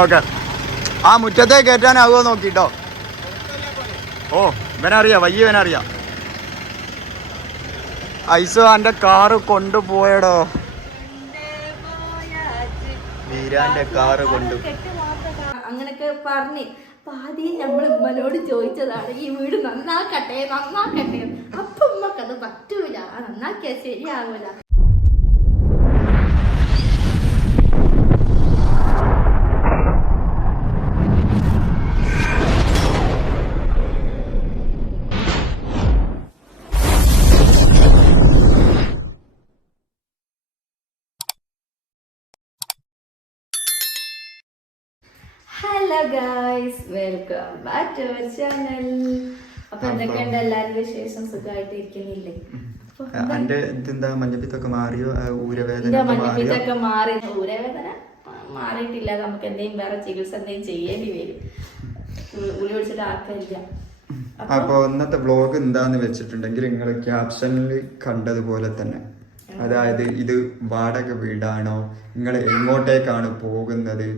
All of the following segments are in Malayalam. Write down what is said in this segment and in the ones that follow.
ഓക്കെ ആ മുറ്റത്തെ കയറ്റാനാകുമോ നോക്കിട്ടോ. ഓ ഇവനറിയാം വയ്യ ഇവനറിയാം. ഐസോ എന്റെ കാറ് കൊണ്ടുപോയടോ. വീരാന്റെ കാറ് കൊണ്ടു. അങ്ങനൊക്കെ പറഞ്ഞ്. ആദ്യം നമ്മൾ ഉമ്മനോട് ചോദിച്ചതാണ് ഈ വീട് നന്നാക്കട്ടെ നന്നാക്കട്ടെ അപ്പൊ ഉമ്മക്കത് പറ്റൂല. ആ നന്നാക്കിയാ ശരിയാവൂല. Guys welcome back to our channel അപ്പൊ എന്തൊക്കെയുണ്ട് എല്ലാവരും വിശേഷം? സുഖമായിട്ട് ഇരിക്കുന്നില്ലേ അന്റെ എന്റെ ഇതെന്താ? മഞ്ഞപ്പിത്തൊക്കെ മാറിയോ? ഊരവേദന മഞ്ഞപ്പിത്തൊക്കെ മാറി. ഊരവേദന മാറിയിട്ടില്ല. നമുക്ക് എന്തെങ്കിലും വേറെ ചികിത്സ എന്തെങ്കിലും ചെയ്യേണ്ടി വരും. ഉളി പിടിച്ചിട്ട് ആർക്കില്ല അപ്പൊ ഇന്നത്തെ വ്ലോഗ് എന്താന്ന് വെച്ചിട്ടുണ്ടെങ്കിൽ നിങ്ങൾ ക്യാപ്ഷനിൽ കണ്ടതുപോലെ തന്നെ. അതായത് ഇത് വാടക വീടാണോ? നിങ്ങൾ എങ്ങോട്ടേക്കാണ് പോകുന്നത്?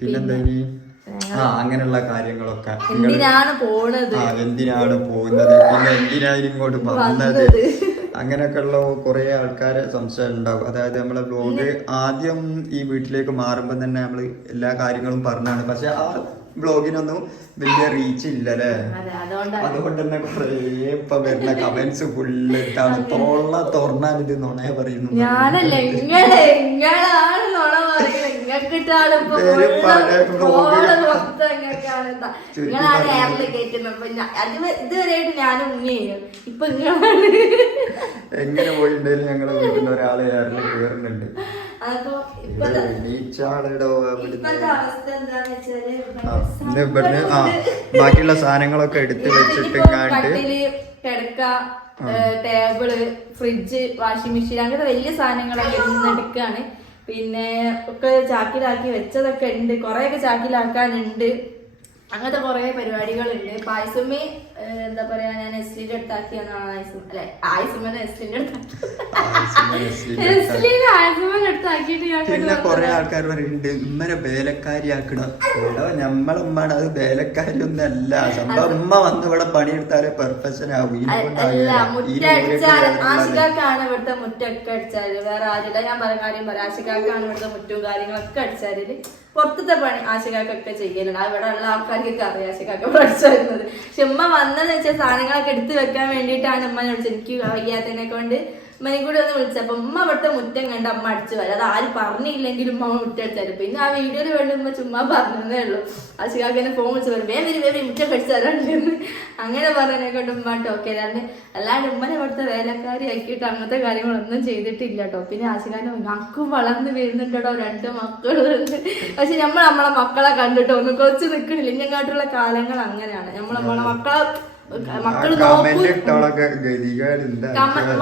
പിന്നെന്താ ഇനി? ആ അങ്ങനെയുള്ള കാര്യങ്ങളൊക്കെ എന്തിനാണ് പോണത്? ആ എന്തിനാണ് പോകുന്നത്? പിന്നെ എന്തിനാണ് ഇങ്ങോട്ട് വന്നത്? അങ്ങനെയൊക്കെ അങ്ങനെയൊക്കെയുള്ള കുറെ ആൾക്കാരെ സംശയം ഉണ്ടാവും അതായത് നമ്മളെ ബ്ലോഗ് ആദ്യം ഈ വീട്ടിലേക്ക് മാറുമ്പോൾ തന്നെ നമ്മൾ എല്ലാ കാര്യങ്ങളും പറഞ്ഞാണ്. പക്ഷെ ആ ബ്ലോഗിനൊന്നും വലിയ റീച്ച് അതെ അതുകൊണ്ടാണ് അതുകൊണ്ട് തന്നെ കുറേ ഇപ്പൊ വരുന്ന കമന്റ്സ് ഫുള്ള് ഇട്ടാണ്. തോള തുറന്നാൽ ഇത് നുണയെ പറയുന്നു എങ്ങനെ പോയിട്ടുണ്ടെങ്കിലും ഞങ്ങളെ വീട്ടിൽ ഒരാൾ ആരിൽ കയറുന്നുണ്ട് ഇപ്പത്തെ അവസ്ഥ എന്താന്ന് വെച്ചാൽ ഇവിടുന്ന് ആ ബാക്കിയുള്ള സാധനങ്ങളൊക്കെ എടുത്ത് വെച്ചിട്ട് കട്ടിൽ കിടക്ക ടേബിൾ ഫ്രിഡ്ജ് വാഷിംഗ് മെഷീൻ അങ്ങനത്തെ വലിയ സാധനങ്ങളൊക്കെ എടുക്കാണ് പിന്നെ ഒക്കെ ചാക്കിലാക്കി വെച്ചതൊക്കെ ഉണ്ട്. കുറെയൊക്കെ ചാക്കിലാക്കാനുണ്ട്. അങ്ങനത്തെ കുറെ പരിപാടികളുണ്ട്. പായസമേ എന്താ പറയാ ഞാൻ എസ്ലിന്റെ അടുത്താക്കിയെന്നാണ് ആയിസും. അല്ലെ ആയുസ്മൻ എസ്ലിന്റെ അടുത്താക്കി പിന്നെ കൊറേ ആൾക്കാർ പറയുന്നുണ്ട് ഉമ്മനെ വേലക്കാരിയാക്കണം. ഞമ്മളമ്മയുടെ അത് വേലക്കാരി ഒന്നും അല്ല സംഭവം ഉമ്മ വന്ന് ഇവിടെ പണിയെടുത്താലേ പെർഫെക്ഷൻ ആവും. ആശികാക്കാണ് ഇവിടുത്തെ മുറ്റൊക്കെ അടിച്ചാൽ. വേറെ ആരുടെ ഞാൻ പറഞ്ഞ കാര്യം പറയാം. ആശികാക്കാണ് ഇവിടുത്തെ മുറ്റും കാര്യങ്ങളൊക്കെ അടിച്ചാൽ. പുറത്തത്തെ പണി ആശകാക്കൊക്കെ ചെയ്യലുണ്ട്. ആ ഇവിടെ ഉള്ള ആൾക്കാർക്കൊക്കെ അറിയാം. ആശകാക്ക പഠിച്ചു വരുന്നത് പക്ഷെ ഉമ്മ വന്നതെന്ന് വെച്ചാൽ സാധനങ്ങളൊക്കെ എടുത്തു വെക്കാൻ വേണ്ടിയിട്ടാണ് ഉമ്മ വിളിച്ചത് എനിക്ക് വയ്യാത്തതിനെ കൊണ്ട് ഉമ്മനെ കൂടി ഒന്ന് വിളിച്ചപ്പോ ഉമ്മ അവിടുത്തെ മുറ്റം കണ്ട് അമ്മ അടിച്ചു വരാം. അത് ആരും പറഞ്ഞില്ലെങ്കിലും ഉമ്മ മുറ്റം അടിച്ചാലും. പിന്നെ ആ വീഡിയോയിൽ വേണ്ടി ഉമ്മ ചുമ്മാ പറഞ്ഞതേ ഉള്ളൂ. എന്നെ ഫോൺ വിളിച്ച് പറയും വേഗം വരും മുറ്റം തരാണ്ടെന്ന് അങ്ങനെ പറഞ്ഞതിനെ കൊണ്ട് ഉമ്മ ഓക്കെ അല്ലാണ്ട് അല്ലാണ്ട് ഉമ്മനെ അവിടുത്തെ വേലക്കാരി ആക്കിയിട്ട് അങ്ങനത്തെ കാര്യങ്ങളൊന്നും ചെയ്തിട്ടില്ല കേട്ടോ പിന്നെ ആശികാരൻ മക്കും വളർന്ന് വരുന്നുണ്ടോ രണ്ട് മക്കളുണ്ട് പക്ഷെ നമ്മൾ നമ്മളെ മക്കളെ കണ്ടിട്ടോ ഒന്നും കൊച്ചു നിൽക്കണില്ല ഇങ്ങോട്ടുള്ള കാലങ്ങൾ അങ്ങനെയാണ്. നമ്മൾ നമ്മളെ മക്കളെ മക്കൾ നോക്കും. നോക്കൂ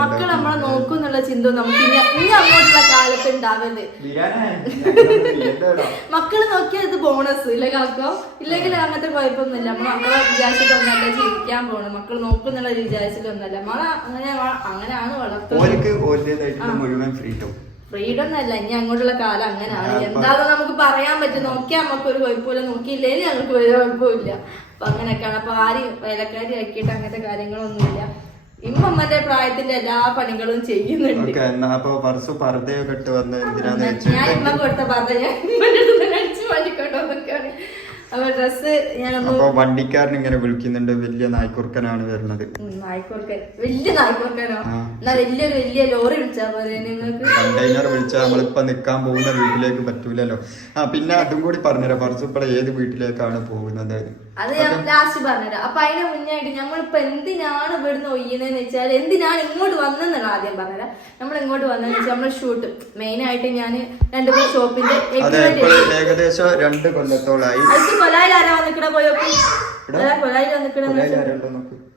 മക്കൾ നമ്മളെ നോക്കും എന്നുള്ള ചിന്ത നമുക്ക് ഇനി അങ്ങോട്ടുള്ള കാലത്ത് ഉണ്ടാവരുത് മക്കൾ നോക്കിയാൽ ഇത് ബോണസ് ഇല്ല കാക്കോ? ഇല്ലെങ്കിൽ അങ്ങനത്തെ കുഴപ്പമൊന്നുമില്ല. നമ്മൾ മക്കളെ വിചാരിച്ചിട്ടൊന്നല്ല ജീവിക്കാൻ പോണ്. മക്കൾ നോക്കുന്നുള്ള വിചാരിച്ചിട്ടൊന്നല്ല നമ്മളെ അങ്ങനെ അങ്ങനെയാണ് വളർത്തുന്നത്. ഫ്രീഡം ഫ്രീഡം എന്നല്ല ഇനി അങ്ങോട്ടുള്ള കാലം അങ്ങനെയാണ്. എന്താണെന്ന് നമുക്ക് പറയാൻ പറ്റും. നോക്കിയാൽ നമുക്ക് ഒരു കുഴപ്പമില്ല. നോക്കിയില്ലെങ്കിൽ ഞങ്ങൾക്ക് ഒരു കുഴപ്പമില്ല. അപ്പൊ അങ്ങനെയൊക്കെയാണ്. അപ്പൊ ആര് വേലക്കാരി ആക്കിയിട്ട് അങ്ങനത്തെ കാര്യങ്ങളൊന്നുമില്ല. ഇമ്മമ്മന്റെ പ്രായത്തിന്റെ എല്ലാ പണികളും ചെയ്യുന്നുണ്ട്. ഞാൻ ഇമ്മ കൊടുത്ത പറഞ്ഞ ഞാൻ അടിച്ച് മാറ്റിക്കൊണ്ടു വന്നേക്കാണ് അപ്പൊ ഡ്രസ് ഞാനൊന്ന് വണ്ടിക്കാരൻ ഇങ്ങനെ വിളിക്കുന്നുണ്ട്. വലിയ നായ്ക്കുറുക്കനാണ് വരുന്നത്. നായ്ക്കോർക്കൻ വലിയ നായ്ക്കോർക്കനോ ആ. എന്നാ വലിയൊരു വലിയ ലോറി വിളിച്ചാ പോലെ നിങ്ങൾക്ക്? കണ്ടെയ്നർ വിളിച്ചാൽ നമ്മളിപ്പോ നിക്കാൻ പോകുന്ന വീട്ടിലേക്ക് പറ്റൂലല്ലോ. ആ പിന്നെ അതും കൂടി പറഞ്ഞുതരാം. ഇപ്പൊ ഏത് വീട്ടിലേക്കാണ് പോകുന്നത്? അത് ഞാൻ ലാസ്റ്റ് പറഞ്ഞുതരാം. അപ്പൊ അതിന് മുന്നായിട്ട് നമ്മളിപ്പോ എന്തിനാണ് ഇവിടുന്ന് ഒയ്യുന്നതെന്ന് വെച്ചാൽ എന്തിനാണ് ഇങ്ങോട്ട് വന്നെന്നുള്ള ആദ്യം പറഞ്ഞുതരാം. നമ്മൾ ഇങ്ങോട്ട് വന്നതെന്ന് വെച്ചാൽ നമ്മൾ ഷൂട്ട് മെയിൻ ആയിട്ട് ഞാൻ രണ്ട് മൂന്ന് ഷോപ്പിന്റെ ഏകദേശം രണ്ട് കൊല്ലത്തോളായി. അത് കൊലായിൽ ആരാ വന്നിക്കണ? പോയോക്ക് കൊലായിൽ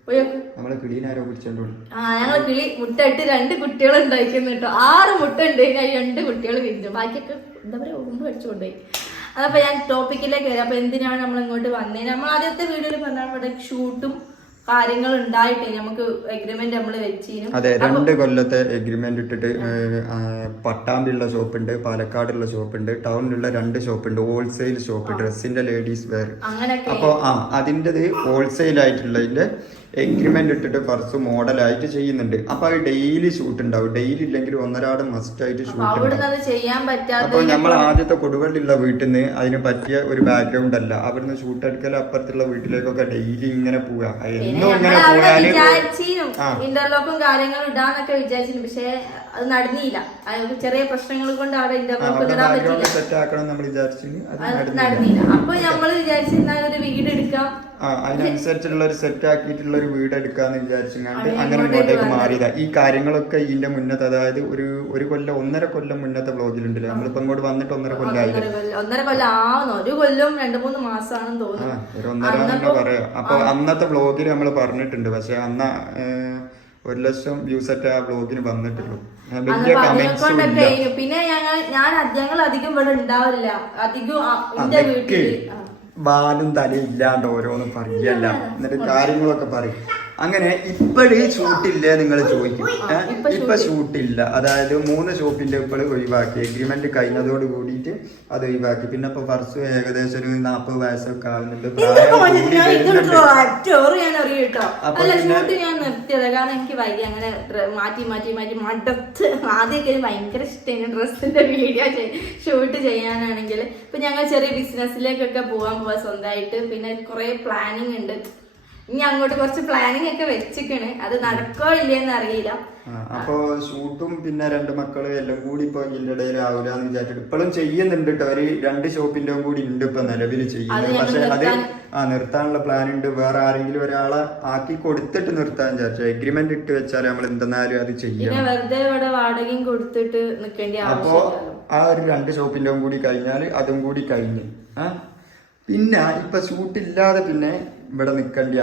പോയോക്ക് നമ്മളെ കിളീനാരോ പിടിച്ചോണ്ടോ ആ ഞങ്ങൾ കിളി മുട്ടയിട്ട് രണ്ട് കുട്ടികൾ ഉണ്ടായിക്കുന്നു കേട്ടോ. ആറ് മുട്ട ഉണ്ട് രണ്ട് കുട്ടികൾ വിരിഞ്ഞു ബാക്കിയൊക്കെ എന്താ പറയാ ഒമ്പ് കൊണ്ടുപോയി. അതപ്പോ ഞാൻ ടോപ്പിക്കിലേക്ക് വരാം. അപ്പൊ എന്തിനാണ് നമ്മൾ ഇങ്ങോട്ട് വന്നത് നമ്മൾ ആദ്യത്തെ വീഡിയോയിൽ പറഞ്ഞാൽ ഇവിടെ ഷൂട്ടും കാര്യങ്ങൾ ഉണ്ടായിട്ടേ നമുക്ക് എഗ്രിമെന്റ് നമ്മൾ വെച്ചിനും. അതെ രണ്ട് കൊല്ലത്തെ എഗ്രിമെന്റ് ഇട്ടിട്ട് പട്ടാമ്പിയുള്ള ഷോപ്പുണ്ട് പാലക്കാടുള്ള ഷോപ്പുണ്ട് ടൗണിലുള്ള രണ്ട് ഷോപ്പുണ്ട് ഹോൾസെയിൽ ഷോപ്പ് ഡ്രസ്സിന്റെ ലേഡീസ് വെയർ അപ്പൊ അപ്പോൾ ആ അതിന്റെത് ഹോൾസെയിൽ ആയിട്ടുള്ളതിന്റെ എഗ്രിമെന്റ് ഇട്ടിട്ട് ഫസ്റ്റ് മോഡലായിട്ട് ചെയ്യുന്നുണ്ട്. അപ്പൊ അത് ഡെയിലി ഷൂട്ട് ഉണ്ടാവും. ഡെയിലി ഇല്ലെങ്കിൽ ഒന്നരാട് മസ്റ്റ് ആയിട്ട് ഷൂട്ട് അപ്പോൾ നമ്മൾ ആദ്യത്തെ കൊടുവള്ളിയുള്ള വീട്ടിൽ നിന്ന് അതിന് പറ്റിയ ഒരു ബാക്ക്ഗ്രൗണ്ട് അല്ല. അവിടുന്ന് ഷൂട്ട് എടുക്കൽ അപ്പുറത്തുള്ള വീട്ടിലേക്കൊക്കെ ഡെയിലി ഇങ്ങനെ പോവുക എന്നും ഇങ്ങനെ ആ. ഇന്റർലോക്കും കാര്യങ്ങളും ഇടാന്നൊക്കെ വിചാരിച്ചിരുന്നു. പക്ഷേ അത് നടന്നില്ല. ചെറിയ പ്രശ്നങ്ങൾ കൊണ്ട് അവിടെ ഇന്റർലോക്ക് ഇടാൻ പറ്റില്ല നടന്നില്ല. അപ്പൊ നമ്മൾ വിചാരിച്ചിരുന്ന ഒരു വീട് എടുക്കാം. അതിനനുസരിച്ചുള്ള ഒരു സെറ്റ് ആക്കിയിട്ടുള്ള ഒരു വീട് എടുക്കാന്ന് വിചാരിച്ചങ്ങാണ്ട് അങ്ങനെ ഇങ്ങോട്ടേക്ക് മാറിയതാ. ഈ കാര്യങ്ങളൊക്കെ ഇതിന്റെ മുന്നത്തെ അതായത് ഒരു ഒരു കൊല്ലം ഒന്നര കൊല്ലം മുന്നത്തെ ബ്ലോഗിലുണ്ടല്ലോ. നമ്മളിപ്പോ ഇങ്ങോട്ട് വന്നിട്ട് ഒന്നര കൊല്ലമായില്ലേ ഒന്നര കൊല്ലം ഒന്നര കൊല്ലം ആവുന്നു. ഒരു കൊല്ലം രണ്ടു മൂന്ന് മാസമാണെന്ന് തോന്നുന്നു. ഒരു ഒന്നര എന്നൊക്കെ പറയാം. അപ്പൊ അന്നത്തെ ബ്ലോഗിൽ നമ്മൾ പറഞ്ഞിട്ടുണ്ട്. പക്ഷെ അന്ന ഒരു ലക്ഷം വ്യൂസ് ആ ബ്ലോഗിന് വന്നിട്ടുള്ളൂ. പിന്നെ ഞങ്ങൾ ഞാൻ ഞങ്ങൾ അധികം ഇവിടെ ഉണ്ടാവില്ല. അധികം എന്റെ വാലും തലയും ഇല്ലാണ്ട് ഓരോന്നും പറയല്ല എന്നിട്ട് കാര്യങ്ങളൊക്കെ പറയും. അങ്ങനെ ഇപ്പോഴ് ഷൂട്ടില്ലേ നിങ്ങൾ ചോദിക്കും? ഇപ്പൊ ഷൂട്ടില്ല. അതായത് മൂന്ന് ഷോപ്പിന്റെ ഇപ്പോൾ ഒഴിവാക്കി. എഗ്രിമെന്റ് കഴിഞ്ഞതോട് കൂടിയിട്ട് അത് ഒഴിവാക്കി. പിന്നെ ഇപ്പൊ ഫർസ് ഏകദേശം ഒരു നാപ്പത് വയസ്സൊക്കെ ആവുന്നുണ്ട്. അപ്പൊ എനിക്ക് അങ്ങനെ മാറ്റി മാറ്റി മാറ്റി മടത്ത് ആദ്യമൊക്കെ എനിക്ക് ഭയങ്കര ഇഷ്ടമാണ് ഡ്രസ്സിന്റെ വീഡിയോ ഷൂട്ട് ചെയ്യാനാണെങ്കിൽ. ഇപ്പൊ ഞങ്ങൾ ചെറിയ ബിസിനസ്സിലേക്കൊക്കെ പോകാൻ പോവാ സ്വന്തമായിട്ട് പിന്നെ കുറെ പ്ലാനിങ് ഉണ്ട്. ഇനി അങ്ങോട്ട് കുറച്ച് പ്ലാനിങ് ഒക്കെ വെച്ചിക്കണ് അത് നടക്കോ ഇല്ലയെന്ന് അറിയില്ല. അപ്പൊ ഷൂട്ടും പിന്നെ രണ്ട് മക്കൾ എല്ലാം കൂടി ഇപ്പൊ ഇതിന്റെ ഇടയിൽ ആവൂലെന്ന് വിചാരിച്ചിട്ട് ഇപ്പോഴും ചെയ്യുന്നുണ്ട് കേട്ടോ ഒരു രണ്ട് ഷോപ്പിന്റെ കൂടി ഉണ്ട് ഇപ്പൊ നിലവിൽ അത് ചെയ്യുന്നത് പക്ഷെ അത് ആ നിർത്താനുള്ള പ്ലാൻ ഉണ്ട്. വേറെ ആരെങ്കിലും ഒരാളെ ആക്കി കൊടുത്തിട്ട് നിർത്താൻ വിചാരിച്ചു. അഗ്രിമെന്റ് ഇട്ട് വെച്ചാൽ നമ്മൾ എന്തെന്നാലും അത് ചെയ്യും വെറുതെ ഇവിടെ വാടകയും കൊടുത്തിട്ട് നിക്കേണ്ട അപ്പോ ആ ഒരു രണ്ട് ഷോപ്പിന്റെ കൂടി കഴിഞ്ഞാൽ അതും കൂടി കഴിഞ്ഞു. ആ? പിന്നെ ഇപ്പൊ ഷൂട്ട് ഇല്ലാതെ പിന്നെ ഇവിടെ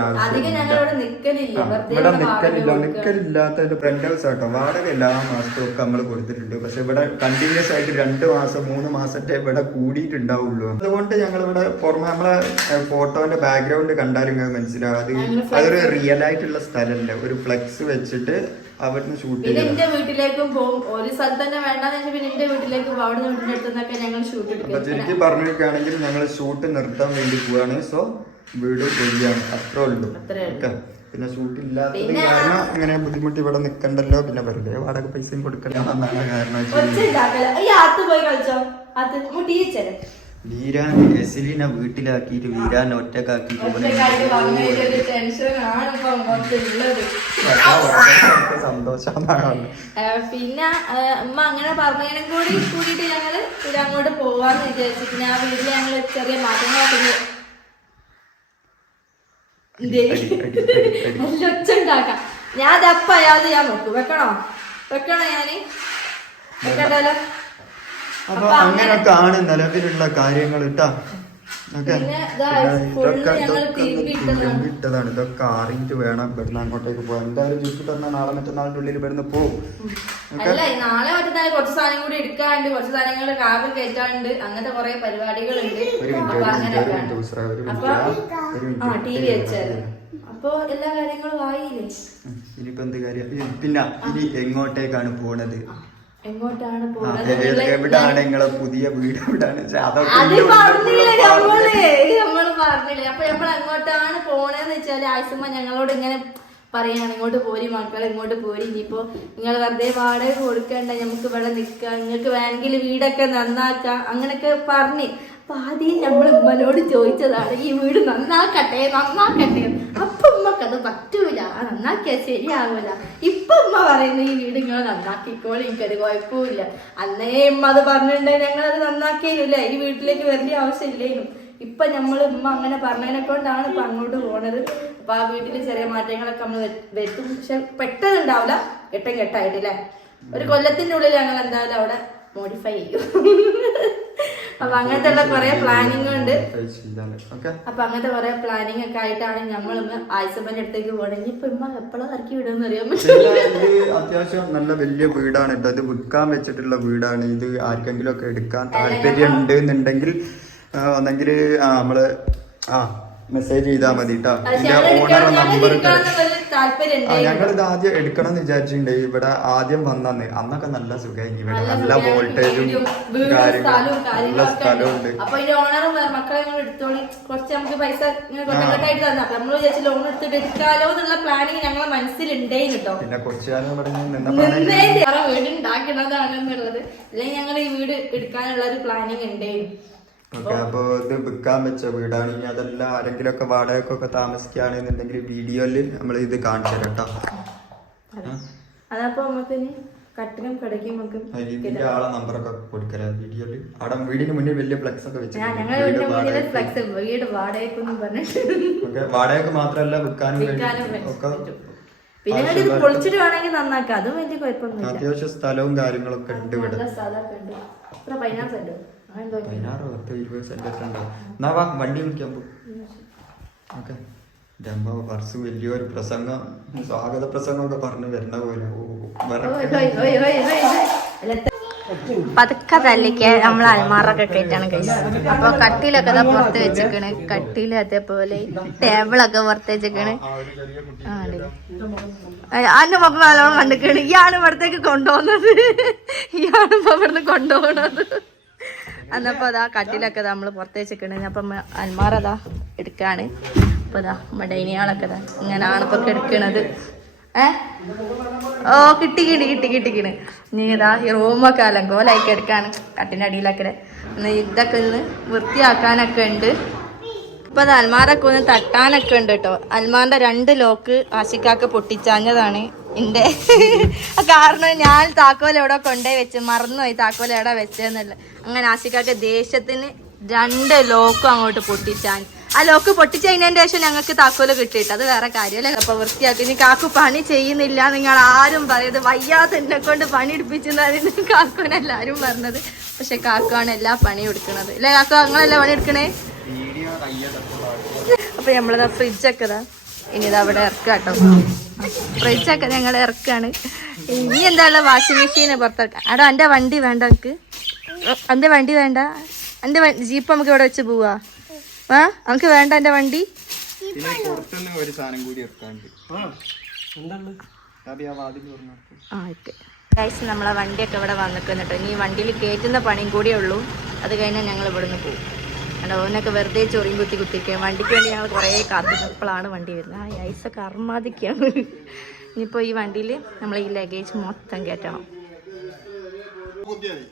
ആവശ്യമില്ല ഇവിടെ നിക്കലില്ല. നിക്കലില്ലാത്ത ഒരു ഫ്രണ്ട് ഹൗസ് ആട്ടോ. വാടക എല്ലാ മാസത്തും ഒക്കെ നമ്മൾ കൊടുത്തിട്ടുണ്ട്. പക്ഷെ ഇവിടെ കണ്ടിന്യൂസ് ആയിട്ട് രണ്ട് മാസം മൂന്ന് മാസത്തെ ഇവിടെ കൂടിയിട്ടുണ്ടാവുള്ളൂ. അതുകൊണ്ട് ഞങ്ങൾ ഇവിടെ പുറമെ നമ്മളെ ഫോട്ടോന്റെ ബാക്ക്ഗ്രൗണ്ട് കണ്ടാലും മനസ്സിലാവും. അത് അതൊരു റിയൽ ആയിട്ടുള്ള സ്ഥലമല്ല. ഒരു ഫ്ലെക്സ് വെച്ചിട്ട് അവിടുന്ന് ഷൂട്ട് പിന്നെ എന്റെ വീട്ടിലേക്കും പോകും. ഒരു സ്ഥലത്ത് തന്നെ വേണ്ടെന്ന് വെച്ചാൽ പിന്നെ എന്റെ വീട്ടിലേക്ക് പോകും. അവിടെ നിന്ന് അടുത്ത് നിന്നൊക്കെ ഞങ്ങൾ ഷൂട്ട് അപ്പൊ എടുക്കും. ചുരുക്കി പറഞ്ഞിരിക്കുകയാണെങ്കിൽ ഞങ്ങൾ ഷൂട്ട് നിർത്താൻ വേണ്ടി പോവാണ്. സോ വീട് ഒഴിയാണ് അത്രേ ഉള്ളൂ. പിന്നെ ഷൂട്ട് ഇല്ലാത്തത് കാരണം ഇങ്ങനെ ബുദ്ധിമുട്ട് ഇവിടെ നിക്കണ്ടല്ലോ. പിന്നെ വെറുതെ വാടക പൈസയും കൊടുക്കണ്ട എന്നാണ് കാരണം വീരാൻ എസിലിനെ വീട്ടിലാക്കിയിട്ട് വീരാൻ ഒറ്റക്കാക്കി സന്തോഷമാണ് പിന്നെ അമ്മ അങ്ങനെ പറഞ്ഞതിനും കൂടി കൂടിയിട്ട് ഞങ്ങൾ ഇവിടെ അങ്ങോട്ട് പോവാന്ന് വിചാരിച്ചു. പിന്നെ ആ വീട്ടിൽ ഞങ്ങൾ ചെറിയ മാറ്റങ്ങളൊക്കെ ഉണ്ട്. ഇതേ. അടി, അടി, അടി, അടി. നല്ല ഒച്ച ഉണ്ടാക്കാം. ഞാൻ അതപ്പ അയാൾ ഞാൻ നോക്കും. വെക്കണോ? വെക്കണോ ഞാൻ? വെക്കണ്ടല്ലോ? അപ്പൊ അങ്ങനൊക്കെയാണ് നിലവിലുള്ള കാര്യങ്ങൾ കേട്ടാ. ഇട്ടതാണ് ഇതൊക്കെ അറിഞ്ഞിട്ട് വേണം ഇവിടുന്ന് അങ്ങോട്ടേക്ക് പോകാൻ. എന്തായാലും ചുറ്റി തന്ന നാളെ മറ്റന്നാളിന്റെ ഉള്ളിൽ ഇവിടുന്ന് പോകും നാളെ മറ്റന്നാൾ കുറച്ച് സാധനം കൂടി എടുക്കാണ്ട് കുറച്ച് സാധനങ്ങൾ കാറിൽ കയറ്റാണ്ട് അങ്ങനത്തെ കുറെ പരിപാടികളുണ്ട്. ഒരു മിനിറ്റ് ഒരു മിനിറ്റ് ഒരു മിനിറ്റ് അപ്പൊ എല്ലാ കാര്യങ്ങളും ആയില്ലേ? ഇനിയിപ്പോ എന്ത് കാര്യം? പിന്നെ ഇനി എങ്ങോട്ടേക്കാണ് പോണത്? എങ്ങോട്ടാണ് എവിടാണ് നിങ്ങളെ പുതിയ വീട്? എവിടാണ്? നമ്മൾ? പറഞ്ഞില്ല? അപ്പൊ നമ്മൾ അങ്ങോട്ടാണ് പോണേന്ന് വെച്ചാൽ ആയിസമ്മ ഞങ്ങളോട് ഇങ്ങനെ പറയാണ്. ഇങ്ങോട്ട് പോരി മക്കൾ ഇങ്ങോട്ട് പോരി. ഇനിയിപ്പോ നിങ്ങൾ വെറുതെ വാടക കൊടുക്കണ്ട. നമുക്ക് ഇവിടെ നിക്കാം. നിങ്ങൾക്ക് വേണമെങ്കിൽ വീടൊക്കെ നന്നാക്കാം. അങ്ങനൊക്കെ പറഞ്ഞ്. ആദ്യം നമ്മൾ ഉമ്മനോട് ചോദിച്ചതാണ് ഈ വീട് നന്നാക്കട്ടെ നന്നാക്കട്ടെ. അപ്പൊ ഉമ്മക്ക് അത് പറ്റൂല നന്നാക്കിയാൽ ശരിയാവൂല. ഇപ്പൊ ഉമ്മ പറയുന്നു ഈ വീട് നിങ്ങൾ നന്നാക്കിക്കോളും എനിക്കൊരു കുഴപ്പമില്ല അന്നേ ഉമ്മ അത് പറഞ്ഞിട്ടുണ്ടെങ്കിൽ ഞങ്ങൾ അത് നന്നാക്കിയില്ല ഈ വീട്ടിലേക്ക് വരേണ്ട ആവശ്യമില്ലേനും. ഇപ്പൊ നമ്മൾ ഉമ്മ അങ്ങനെ പറഞ്ഞതിനെ കൊണ്ടാണ് ഇപ്പൊ അങ്ങോട്ട് പോണത്. അപ്പൊ ആ വീട്ടിൽ ചെറിയ മാറ്റങ്ങളൊക്കെ നമ്മൾ വരുത്തും. പക്ഷെ പെട്ടെന്ന് ഉണ്ടാവില്ല ഘട്ടം ഘട്ടമായിട്ടില്ലേ ഒരു കൊല്ലത്തിന്റെ ഉള്ളിൽ ഞങ്ങൾ എന്തായാലും അവിടെ മോഡിഫൈ ചെയ്യും. അപ്പൊ അങ്ങനത്തെ ഉള്ള കുറെ പ്ലാനിങ് ഉണ്ട്. അപ്പൊ അങ്ങനത്തെ കുറെ പ്ലാനിങ് ഒക്കെ ആയിട്ടാണ് നമ്മൾ ആയിസമ്മന്റെ അടുത്തേക്ക് പോകണമെങ്കിൽ ഇപ്പൊ ഇമ്മ എപ്പോഴും ഇറക്കി വിടുമെന്ന് അറിയാൻ അത്യാവശ്യം നല്ല വലിയ വീടാണ് കേട്ടോ. ഇത് വിൽക്കാൻ വെച്ചിട്ടുള്ള വീടാണ്. ഇത് ആർക്കെങ്കിലും ഒക്കെ എടുക്കാൻ താല്പര്യം ഉണ്ട് എന്നുണ്ടെങ്കിൽ ഒന്നെങ്കിൽ നമ്മൾ ആ മെസ്സേജ് ചെയ്താൽ മതി കേട്ടോ ഓണർ നമ്പർ ആ. ഇത് ആദ്യം എടുക്കണം എന്ന് വിചാരിച്ചിട്ടുണ്ട്. ഇവിടെ ആദ്യം വന്നന്ന്. അന്നൊക്കെ നല്ല സുഖമായി ഇവിടെ നല്ല വോൾട്ടേജും കാര്യങ്ങളും നല്ല സ്ഥലമുണ്ട് എടുത്തോളി. കുറച്ച് പിന്നെ കൊച്ചുകാലം പറഞ്ഞ് നിന്നപ്പോഴാണ് വീട് ഉണ്ടാക്കണതാണെന്നുള്ളത് അല്ലെങ്കിൽ ഞങ്ങൾ ഈ വീട് എടുക്കാനുള്ള ഒരു പ്ലാനിങ് ഉണ്ടായിരുന്നു ഓക്കെ അപ്പൊ ഇത് വിൽക്കാൻ വെച്ച വീടാണ്. ഇനി അതല്ല ആരെങ്കിലും ഒക്കെ വാടകയ്ക്കൊക്കെ താമസിക്കുകയാണെന്നുണ്ടെങ്കിൽ വീഡിയോയിൽ നമ്മൾ ഇത് കാണിച്ചു തരാം കേട്ടോ. അതപ്പോ നമുക്ക് ഇനി കട്ടിലും കിടക്കും നമുക്ക് ഇതിന്റെ ആളെ നമ്പറൊക്കെ കൊടുക്കരാ വീഡിയോയിൽ. അവിടെ വീടിന് മുന്നിൽ വലിയ ഫ്ലക്സ് ഒക്കെ വീട് വാടകയ്ക്കൊന്നും പറഞ്ഞിട്ട് ഓക്കെ വാടകയ്ക്ക് മാത്രമല്ല വിൽക്കാനും വിൽക്കാനും ഒക്കെ പിന്നെ ഇത് പൊളിച്ചിട്ട് വേണമെങ്കിൽ നന്നാക്കാം. അതും വലിയ കുഴപ്പമൊന്നുമില്ല. അത്യാവശ്യം സ്ഥലവും കാര്യങ്ങളൊക്കെ ഉണ്ട് ഇവിടെ. നല്ല സ്ഥലമൊക്കെ ഉണ്ട്. ഇത്ര പതിനാറ് സെന്റ് അതെന്തോ പതിനാറ് പത്തോ ഇരുപത് സെന്റൊക്കെ ഒക്കെ ഉണ്ടാവും എന്നാ വാ വണ്ടി വിളിക്കാൻ പോകും ഓക്കെ. രമ്പ വർഷം വലിയൊരു പ്രസംഗം സ്വാഗത പ്രസംഗമൊക്കെ പറഞ്ഞു വരുന്ന പോലെ. പതുക്കെ തല്ലിക്ക് നമ്മൾ അൽമാറൊക്കെ കയറ്റാണ് കഴിച്ചത് അപ്പൊ കട്ടിലൊക്കെ ദാ പുറത്ത് വെച്ചിക്കണ്. കട്ടിൽ അതേപോലെ ടേബിളൊക്കെ പുറത്ത് വെച്ചിക്കണ്. അന്റെ പപ്പ നല്ലോണം കണ്ടിക്കണ്. ഇയാണ് ഇവിടത്തേക്ക് കൊണ്ടുപോകുന്നത്. ഇയാണ് ഇപ്പൊ ഇവിടുന്ന് കൊണ്ടുപോകണത് അന്നപ്പോ അതാ കട്ടിലൊക്കെ നമ്മൾ പുറത്ത് വെച്ചിക്കണ് അപ്പൊ അന്മാർ അതാ എടുക്കാണ്. അപ്പൊ അതാ നമ്മുടെ ഡൈനിയാളൊക്കെ ഇതാ ഇങ്ങനാണ് ഇപ്പൊ എടുക്കണത്. ഏ? ഓ കിട്ടി കിട്ടി കിട്ടി കിട്ടിക്കിണ്. നീ ഇതാ ഈ റൂമൊക്കെ അലങ്കോലായി എടുക്കാണ്. കട്ടിന്റെ അടിയിലൊക്കെ ഇതൊക്കെ ഒന്ന് വൃത്തിയാക്കാനൊക്കെ ഉണ്ട്. ഇപ്പൊ അത് അൽമാറൊക്കെ ഒന്ന് തട്ടാനൊക്കെ ഉണ്ട് കേട്ടോ. അൽമാറിന്റെ രണ്ട് ലോക്ക് ആശിക്കാക്ക് പൊട്ടിച്ചാഞ്ഞതാണ്. എന്റെ കാരണം ഞാൻ താക്കോൽ എവിടെ കൊണ്ടുപോയി വെച്ച് മറന്നുപോയി താക്കോൽ എവിടെ വെച്ചെന്നല്ല അങ്ങനെ ആശിക്കാക്ക് ദേഷ്യത്തിന് രണ്ട് ലോക്കും അങ്ങോട്ട് പൊട്ടിച്ചാൻ. ആ ലോക്ക് പൊട്ടിച്ചതിനു ശേഷം ഞങ്ങൾക്ക് താക്കോൽ കിട്ടിയിട്ട് അത് വേറെ കാര്യമല്ലേ? അപ്പൊ വൃത്തിയാക്കി ഇനി കാക്കു പണി ചെയ്യുന്നില്ല നിങ്ങൾ ആരും പറയത് വയ്യാതെ എന്നെ കൊണ്ട് പണി എടുപ്പിച്ചെന്നായിരുന്നു കാക്കുവിന് എല്ലാരും പറഞ്ഞത്. പക്ഷെ കാക്കുവാണ് എല്ലാ പണിയും എടുക്കണത് അല്ലേ കാക്കു അങ്ങനല്ല പണി എടുക്കണേ? അപ്പൊ നമ്മളിതാ ഫ്രിഡ്ജൊക്കെ ഇതാ. ഇനി ഇത് അവിടെ ഇറക്കുക കേട്ടോ. ഫ്രിഡ്ജൊക്കെ ഞങ്ങൾ ഇറക്കാണ് ഇനി എന്താ ഉള്ള വാഷിംഗ് മെഷീനെ പുറത്തിറക്കാം അടോ എന്റെ വണ്ടി വേണ്ട എനിക്ക്. എന്റെ വണ്ടി വേണ്ട. എന്റെ ജീപ്പ് നമുക്ക് ഇവിടെ വെച്ച് പോവാ. ആ നമുക്ക് വേണ്ട എന്റെ വണ്ടി. പിന്നെ പുറത്തുനിന്ന് ഒരു സാധനം കൂടി എടുക്കാണ്ട് അതെ ആ വാതിൽ തുറന്നു ആ ഓക്കെ. ഗൈസ് നമ്മളെ വണ്ടിയൊക്കെ ഇവിടെ വന്നിക്കുന്നു കേട്ടോ ഇനി വണ്ടിയിൽ കയറ്റുന്ന പണിയും കൂടിയേ ഉള്ളൂ. അത് കഴിഞ്ഞാൽ ഞങ്ങൾ ഇവിടുന്ന് പോകും കണ്ടോ ഓനൊക്കെ വെറുതെ ചൊറിയും കുത്തി കുത്തിക്കുക വണ്ടിക്ക് വേണ്ടി ഞങ്ങൾ കുറേ കാത്തിപ്പോഴാണ് വണ്ടി വരുന്നത്. ആ ഐസ ഐസൊക്കെ ഇനിയിപ്പോ ഈ വണ്ടിയിൽ നമ്മൾ ഈ ലഗേജ് മൊത്തം കയറ്റണം. പൊന്തിയാ മതി.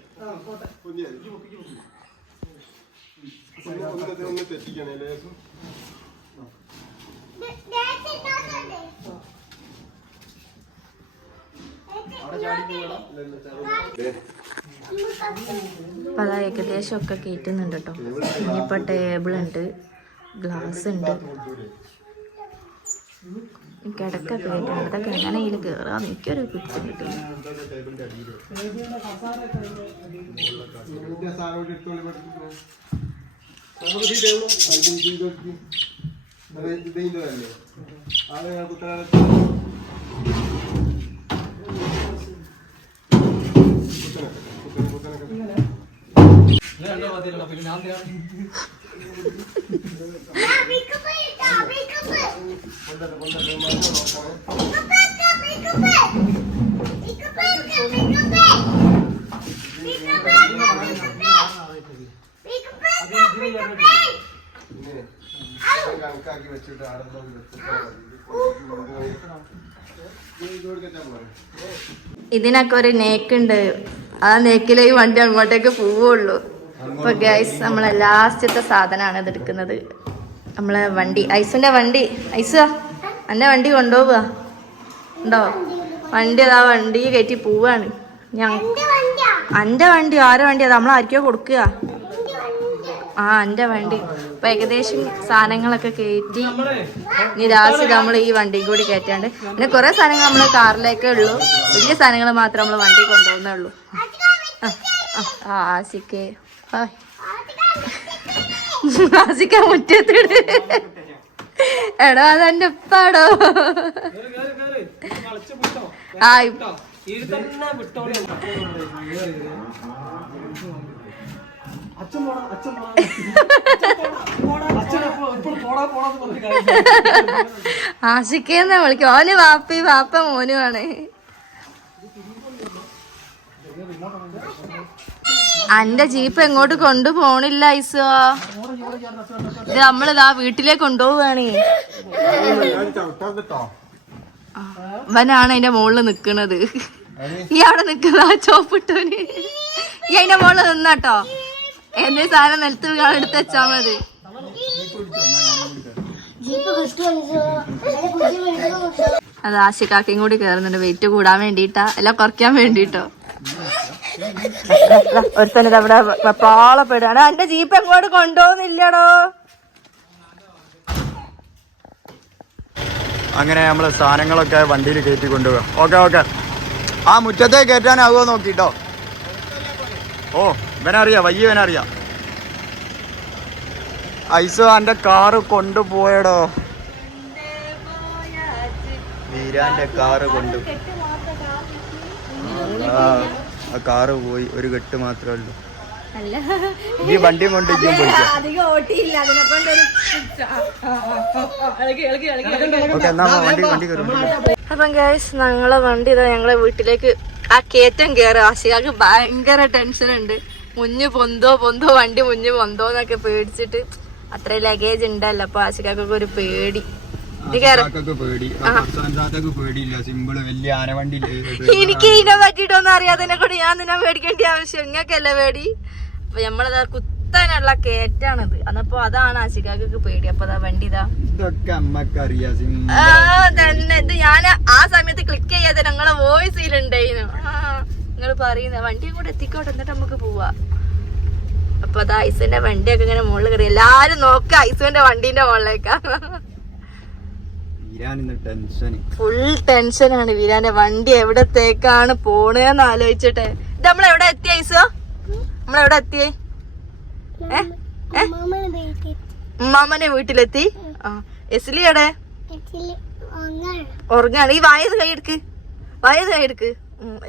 അപ്പോൾ അതാ ഏകദേശം ഒക്കെ കയറ്റുന്നുണ്ട് കേട്ടോ ഇനിയിപ്പോൾ ടേബിൾ ഉണ്ട് ഗ്ലാസ് ഉണ്ട് കിടക്ക അതൊക്കെ എങ്ങനെ ഇതിൽ കയറാൻ എനിക്കൊരു പിടിച്ചും കിട്ടില്ല സാധനം കണക്കാക്കി വെച്ചിട്ട് ആടെ നോക്കി വെച്ചിട്ടാ മതി. ഇത് ഇത് കൊടുക്കച്ചാ പോരെ. ഇതിനൊക്കെ ഒരു നേക്കുണ്ട്. ആ നേക്കിലെ ഈ വണ്ടി അങ്ങോട്ടേക്ക് പോവുള്ളൂ. അപ്പൊ ഗൈസ് നമ്മളെ ലാസ്റ്റത്തെ സാധനമാണ് ഇത് എടുക്കുന്നത്. നമ്മളെ വണ്ടി. ഐസിന്റെ വണ്ടി. ഐസ് എന്റെ വണ്ടി കൊണ്ടുപോവുക. ഉണ്ടോ? വണ്ടി അതാ വണ്ടി കയറ്റി പോവാണ്. ഞാൻ എന്റെ വണ്ടി ആരെ വണ്ടി അത് നമ്മളാരിക്കോ കൊടുക്കുക? ആ എന്റെ വണ്ടി. ഇപ്പൊ ഏകദേശം സാധനങ്ങളൊക്കെ കയറ്റി ഇനി നമ്മൾ ഈ വണ്ടിയും കൂടി കയറ്റാണ്ട് പിന്നെ കുറെ സാധനങ്ങൾ നമ്മൾ കാറിലേക്കേ ഉള്ളൂ. വലിയ സാധനങ്ങൾ മാത്രം നമ്മൾ വണ്ടി കൊണ്ടുപോകുന്നേ ഉള്ളൂ. ആ, ആസിക്ക്. ആസിക്ക മുറ്റത്തിട് എടോ അതെന്റെ ഉപ്പാടോ? ആ ഇപ്പ- അച്ഛൻ പോടാ പോടാ വിളിക്കും ഓന് വാപ്പി വാപ്പ മോനുമാണ് അന്റെ ജീപ്പ് എങ്ങോട്ട് കൊണ്ടുപോണില്ല ഐസോ ഇത് നമ്മളിതാ വീട്ടിലേക്ക് കൊണ്ടുപോവാണേ. വനാണ് അതിന്റെ മുകളിൽ നിക്കണത്. ഈ അവിടെ നിക്കുന്ന ആ ചോപ്പിട്ടവന്. ഈ അതിന്റെ മുകളിൽ നിന്നാട്ടോ. എന്റെ സാധനം നിലത്ത് എടുത്ത് വെച്ചാ മതി. അത് ആശിക്കാക്കയും കൂടി കേറുന്നുണ്ട്. വെയിറ്റ് കൂടാൻ വേണ്ടിട്ടാ എല്ലാം കുറയ്ക്കാൻ വേണ്ടിട്ടോ ഒരുത്തനത് അവിടെ വെപ്പാളപ്പെടുകയാണ് എന്റെ ജീപ്പ് എങ്ങോട്ട് കൊണ്ടുപോകുന്നില്ലടോ. അങ്ങനെ നമ്മൾ സാധനങ്ങളൊക്കെ വണ്ടിയിൽ കയറ്റി കൊണ്ടുപോകാം ഓക്കെ ഓക്കെ. ആ മുറ്റത്തെ കയറ്റാനാവുമോ നോക്കിട്ടോ. ഓ ഇവനറിയാം വയ്യ ഇവനറിയാം ഐസോ അന്റെ കാറ് കൊണ്ടുപോയടോ. വീരാന്റെ കാറ് കൊണ്ടു. ആ ആ കാറ് പോയി ഒരു കെട്ട് മാത്രമേ ഉള്ളൂ. അല്ല. ഈ വണ്ടി കൊണ്ട് അപ്പം ഗൈസ് ഞങ്ങളെ വണ്ടി ഇതാ ഞങ്ങളെ വീട്ടിലേക്ക് ആ കയറ്റം കയറുക ആശികാക്ക് ഭയങ്കര ടെൻഷൻ ഉണ്ട്. മുഞ്ഞ് പൊന്തോ പൊന്തോ വണ്ടി മുഞ്ഞ് പൊന്തോ എന്നൊക്കെ പേടിച്ചിട്ട് അത്ര ലഗേജ് ഉണ്ടല്ലോ. അപ്പൊ ആശികാക്കൊക്കെ ഒരു പേടി. എനിക്ക് ഇതിനെ പറ്റിയിട്ടൊന്നും അറിയാതെ കൂടി ഞാൻ നിന്നെ പേടിക്കേണ്ട ആവശ്യം. ഇങ്ങക്കല്ലേ പേടി? അപ്പൊ നമ്മളതാ കുത്താനുള്ള കേറ്റാണിത്. അന്നപ്പോ അതാണ് ആശികാക്ക് പേടി. അപ്പൊ അതാ വണ്ടി ഇതാ ഇതൊക്കെ അമ്മക്കറിയാം തന്നെ ഇത് ഞാൻ ആ സമയത്ത് ക്ലിക്ക് ചെയ്യാതെ ഞങ്ങളെ വോയിസ് ഉണ്ടായിരുന്നു നിങ്ങൾ പറയുന്ന. വണ്ടിയും കൂടെ എത്തിക്കോട്ടെ എന്നിട്ട് നമുക്ക് പോവാ. അപ്പൊ അത് ഐസിന്റെ വണ്ടിയൊക്കെ ഇങ്ങനെ മുകളിൽ കയറി. എല്ലാരും നോക്ക ഐസുവിന്റെ വണ്ടീന്റെ മുകളിലേക്കാ ഫുൾ ടെൻഷനാണ് വീരാന്റെ വണ്ടി എവിടത്തേക്കാണ് പോണെന്ന് ആലോചിച്ചിട്ടെ. ഇത് നമ്മളെവിടെ എത്തിയ ഐസോ? നമ്മളെവിടെ എത്തിയേ? ഉമ്മാമ്മന്റെ വീട്ടിലെത്തി? ആ. എസ്ലിയുടെ ഉറങ്ങാണ്. ഈ വായത് കൈയെടുക്ക് വായത് കൈയെടുക്ക്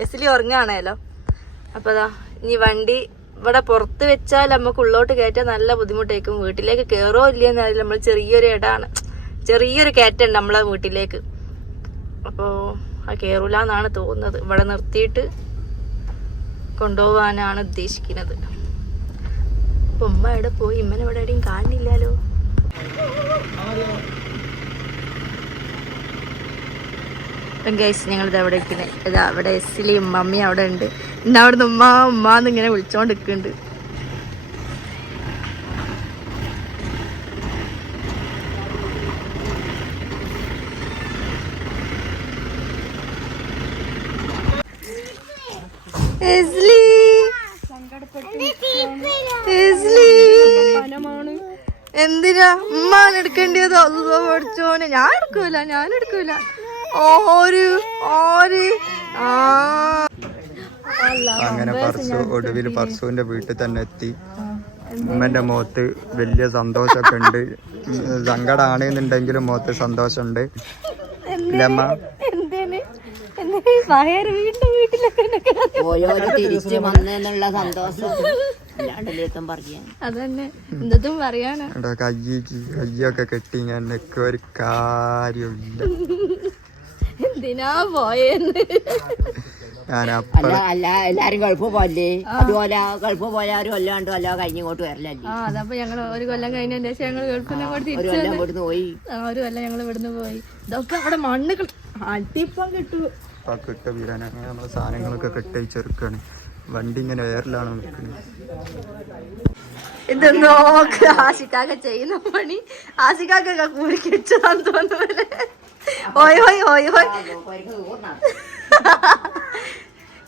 എസ്ലി ഉറങ്ങാണല്ലോ അപ്പൊ അതാ ഇനി വണ്ടി ഇവിടെ പുറത്ത് വെച്ചാൽ നമുക്ക് ഉള്ളോട്ട് കയറ്റാൻ നല്ല ബുദ്ധിമുട്ടായിരിക്കും. വീട്ടിലേക്ക് കയറോ ഇല്ലയെന്ന് അറിയില്ല. നമ്മൾ ചെറിയൊരു ഇടാണ് ചെറിയൊരു കയറ്റുണ്ട് നമ്മളെ വീട്ടിലേക്ക്. അപ്പോൾ ആ കയറൂല എന്നാണ് തോന്നുന്നത്. ഇവിടെ നിർത്തിയിട്ട് കൊണ്ടുപോകാനാണ് ഉദ്ദേശിക്കുന്നത്. അപ്പൊ ഉമ്മ എവിടെ പോയി? ഇമ്മനെ ഇവിടെ എവിടെയും കാണുന്നില്ലല്ലോ. അപ്പം ഗൈസ് ഞങ്ങളിത് അവിടെ ഇരിക്കുന്നത് ഇതാ അവിടെ എസ്സിലെയും മമ്മി അവിടെ ഉണ്ട്. ഇന്ന് അവിടുന്ന് ഉമ്മ ഉമ്മ എന്നിങ്ങനെ വിളിച്ചോണ്ട് നിൽക്കുന്നുണ്ട് എസ്ലി എസ്ലി എന്തിനാ ഉമ്മാൻ എടുക്കേണ്ടത് അല്ലോ പഠിച്ചോനെ ഞാൻ എടുക്കൂല ഞാൻ എടുക്കൂല. ഓര് ഓര് ആ. അങ്ങനെ പർസു ഒടുവിൽ പർസുവിന്റെ വീട്ടിൽ തന്നെ എത്തി. ഉമ്മന്റെ മുഖത്ത് വലിയ സന്തോഷമൊക്കെ ഉണ്ട്. സങ്കടമാണ് എന്നുണ്ടെങ്കിലും മുഖത്ത് സന്തോഷമുണ്ട്. ഇല്ലമ്മ വീണ്ടും വീട്ടിലൊക്കെ തിരിച്ചു വന്നെന്നുള്ള സന്തോഷം. അതന്നെ. എന്തതും പറയാനാ കയ്യക്ക് കയ്യൊക്കെ കെട്ടി ഒരു കാര്യമില്ല എന്തിനാ പോയെന്ന്? അല്ല അല്ല എല്ലാരും ഗൾഫ് പോലേ അതുപോലെ ഗൾഫ് പോയാലും അല്ലാണ്ട് അല്ല കഴിഞ്ഞിങ്ങോട്ട് വരലല്ലേ ആ അതപ്പോ ഞങ്ങൾ ഒരു കൊല്ലം ശേഷം ഞങ്ങൾ ഗൾഫിനെ പോയി. ഒരു കൊല്ലം ഞങ്ങൾ ഇവിടുന്ന് പോയി. ഇതൊക്കെ അവിടെ മണ്ണ് കിട്ടും അടിപ്പം കിട്ടു കിട്ട നമ്മളെ സാധനങ്ങളൊക്കെ കെട്ടയിച്ചെറുക്കാണ് വണ്ടി ഇങ്ങനെ എയറിലാണ് നിൽക്കുന്നത് ആശിക്കാക്ക ചെയ്യുന്ന പണി. ആശിക്കാക്ക കുറിക്കിച്ചതാന്ന് തോന്നുന്നു ഓയ് ഓയ് ഓയ് ഓയ്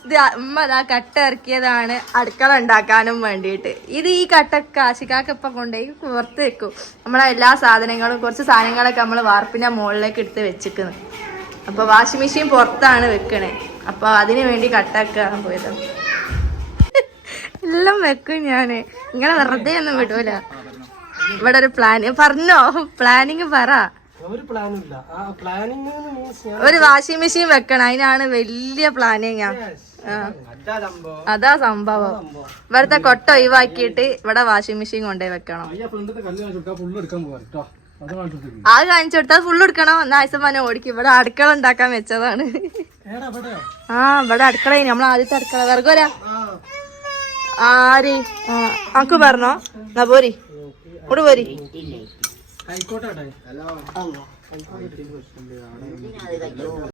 ഇത് അമ്മ അതാ കട്ട ഇറക്കിയതാണ് അടുക്കള ഉണ്ടാക്കാനും വേണ്ടിയിട്ട്. ഇത് ഈ കട്ട ആശിക്കാക്ക ഇപ്പൊ കൊണ്ടുപോയി പുറത്ത് വെക്കും. നമ്മളെ എല്ലാ സാധനങ്ങളും കുറച്ച് സാധനങ്ങളൊക്കെ നമ്മൾ വാർപ്പിന്റെ മുകളിലേക്ക് എടുത്ത് വെച്ചിക്കുന്നു. അപ്പോൾ വാഷിംഗ് മെഷീൻ പുറത്താണ് വെക്കണേ. അപ്പോൾ അതിന് വേണ്ടി കട്ടാക്കാൻ പോയത്. എല്ലാം വെക്കും ഞാൻ. ഇങ്ങനെ വെറുതെ ഒന്നും വിടൂല. ഇവിടെ ഒരു പ്ലാൻ പറഞ്ഞോ? പ്ലാനിങ് പറ. ഒരു വാഷിംഗ് മെഷീൻ വെക്കണം. അതിനാണ് വലിയ പ്ലാനിങ് അതാ സംഭവം. അതാ സംഭവം. ഇവിടുത്തെ കൊട്ട ഒഴിവാക്കിയിട്ട് ഇവിടെ വാഷിംഗ് മെഷീൻ കൊണ്ടുപോയി വെക്കണം. അത് കാണിച്ചു കൊടുത്താൽ ഫുള്ള് എടുക്കണം. എന്നാ ആയിസമാനെ ഓടിക്കും. ഇവിടെ അടുക്കള ഉണ്ടാക്കാൻ വെച്ചതാണ്. ആ ഇവിടെ അടുക്കള നമ്മൾ ആദ്യത്തെ അടുക്കള. വെറുതെ ആര്? അക്ക് പറഞ്ഞോ. എന്നാ പോരി. ഇവിടെ പോരി. ആയിക്കോട്ടെ